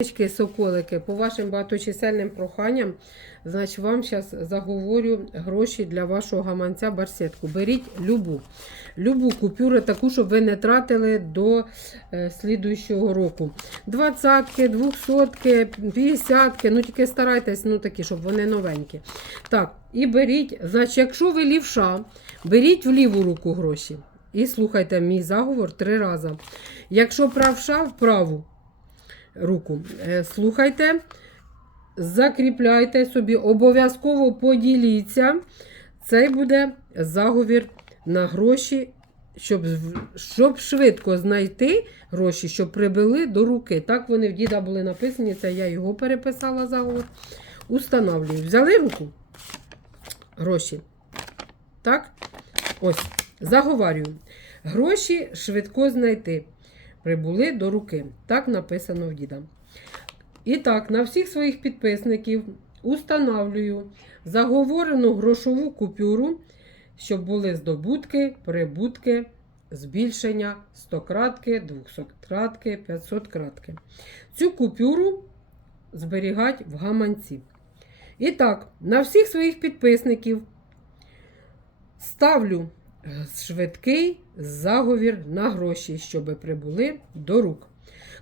Дівчатки, Соколики, по вашим багаточисельним проханням, значить, вам зараз заговорю гроші для вашого гаманця барсетку. Беріть любу. Любу купюру, таку, щоб ви не тратили до е, слідуючого року. Двадцятки, двохсотки, п'ятдесятки, ну тільки старайтесь, ну такі, щоб вони новенькі. Так, і беріть, значить, якщо ви лівша, беріть в ліву руку гроші. І слухайте мій заговор три рази. Якщо правша, в праву руку. Е, Слухайте, закріпляйте собі, обов'язково поділіться. Цей буде заговір на гроші, щоб, щоб швидко знайти гроші, щоб прибили до руки. Так вони в діда були написані, це я його переписала заговор. Устанавлюю. Взяли руку гроші. Так? Ось, заговарюю. Гроші швидко знайти прибули до руки. Так написано в діда. І так, на всіх своїх підписників устанавлюю заговорену грошову купюру, щоб були здобутки, прибутки, збільшення 100 кратки, 200 кратки, 500 кратки. Цю купюру зберігать в гаманці. І так, на всіх своїх підписників ставлю швидкий заговір на гроші, щоби прибули до рук.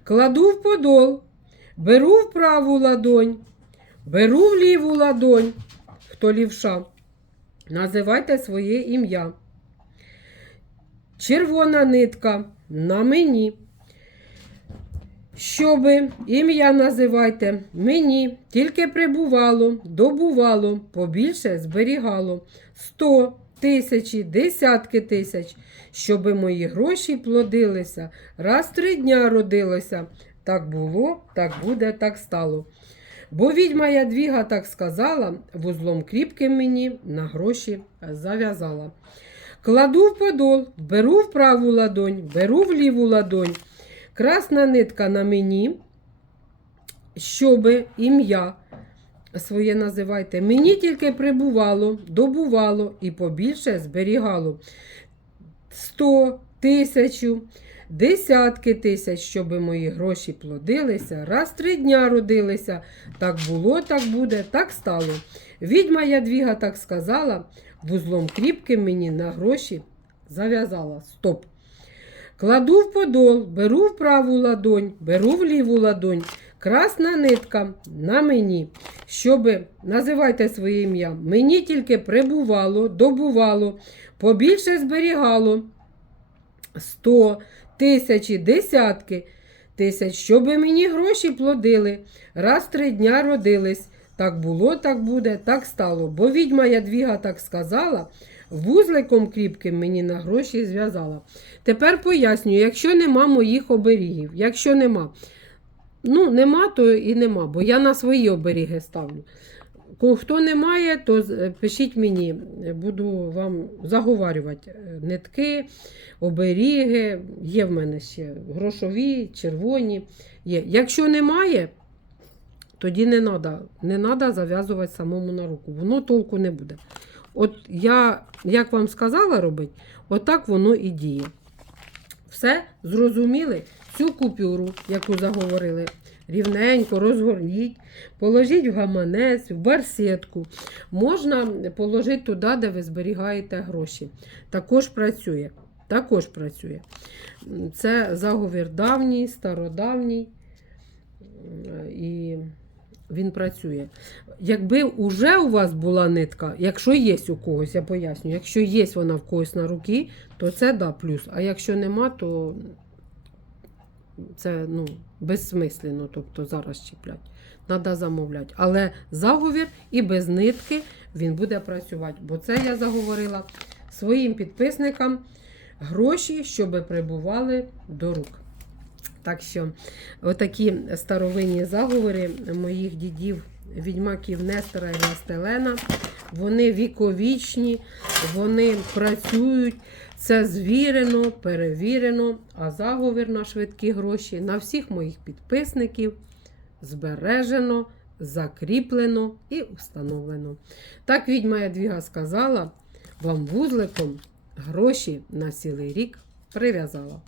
Кладу в подол, беру в праву ладонь, беру в ліву ладонь, хто лівша. Називайте своє ім'я. Червона нитка на мені. Щоби ім'я називайте мені, тільки прибувало, добувало, побільше зберігало. Сто, тисячі, десятки тисяч, щоби мої гроші плодилися, раз три дня родилося. Так було, так буде, так стало. Бо відьма Ядвіга так сказала, вузлом кріпким мені на гроші зав'язала. Кладу в подол, беру в праву ладонь, беру в ліву ладонь. Красна нитка на мені, щоби ім'я своє називайте. Мені тільки прибувало, добувало і побільше зберігало. Сто, тисячу, десятки тисяч, щоби мої гроші плодилися, раз три дня родилися. Так було, так буде, так стало. Відьма Ядвіга так сказала, вузлом кріпким мені на гроші зав'язала. Стоп. Кладу в подол, беру в праву ладонь, беру в ліву ладонь. Красна нитка на мені. Щоби, називайте своє ім'я, мені тільки прибувало, добувало, побільше зберігало. Сто, тисячі, десятки тисяч, щоби мені гроші плодили. Раз три дня родились. Так було, так буде, так стало. Бо відьма Ядвіга так сказала, вузликом кріпким мені на гроші зв'язала. Тепер пояснюю, якщо нема моїх оберігів, якщо нема, ну нема, то і нема, бо я на свої оберіги ставлю. Хто не має, то е, пишіть мені, е, буду вам заговарювати е, нитки, оберіги. Є в мене ще грошові, червоні. Є. Якщо немає, тоді не треба не надо зав'язувати самому на руку. Воно толку не буде. От я, як вам сказала робити, отак воно і діє. Все, зрозуміли? Цю купюру, яку заговорили, рівненько розгорніть, положіть в гаманець, в барсетку. Можна положити туди, де ви зберігаєте гроші. Також працює. Також працює. Це заговір давній, стародавній. І він працює. Якби уже у вас була нитка, якщо є у когось, я поясню, якщо є вона в когось на руки, то це да, плюс. А якщо нема, то це ну, безсмислено, тобто зараз чіплять. Треба замовляти. Але заговір і без нитки він буде працювати. Бо це я заговорила своїм підписникам гроші, щоб прибували до рук. Так що, отакі старовинні заговори моїх дідів, відьмаків Нестора і Настелена, вони віковічні, вони працюють. Це звірено, перевірено, а заговір на швидкі гроші на всіх моїх підписників збережено, закріплено і встановлено. Так відьма Ядвіга сказала, вам вузликом гроші на цілий рік прив'язала.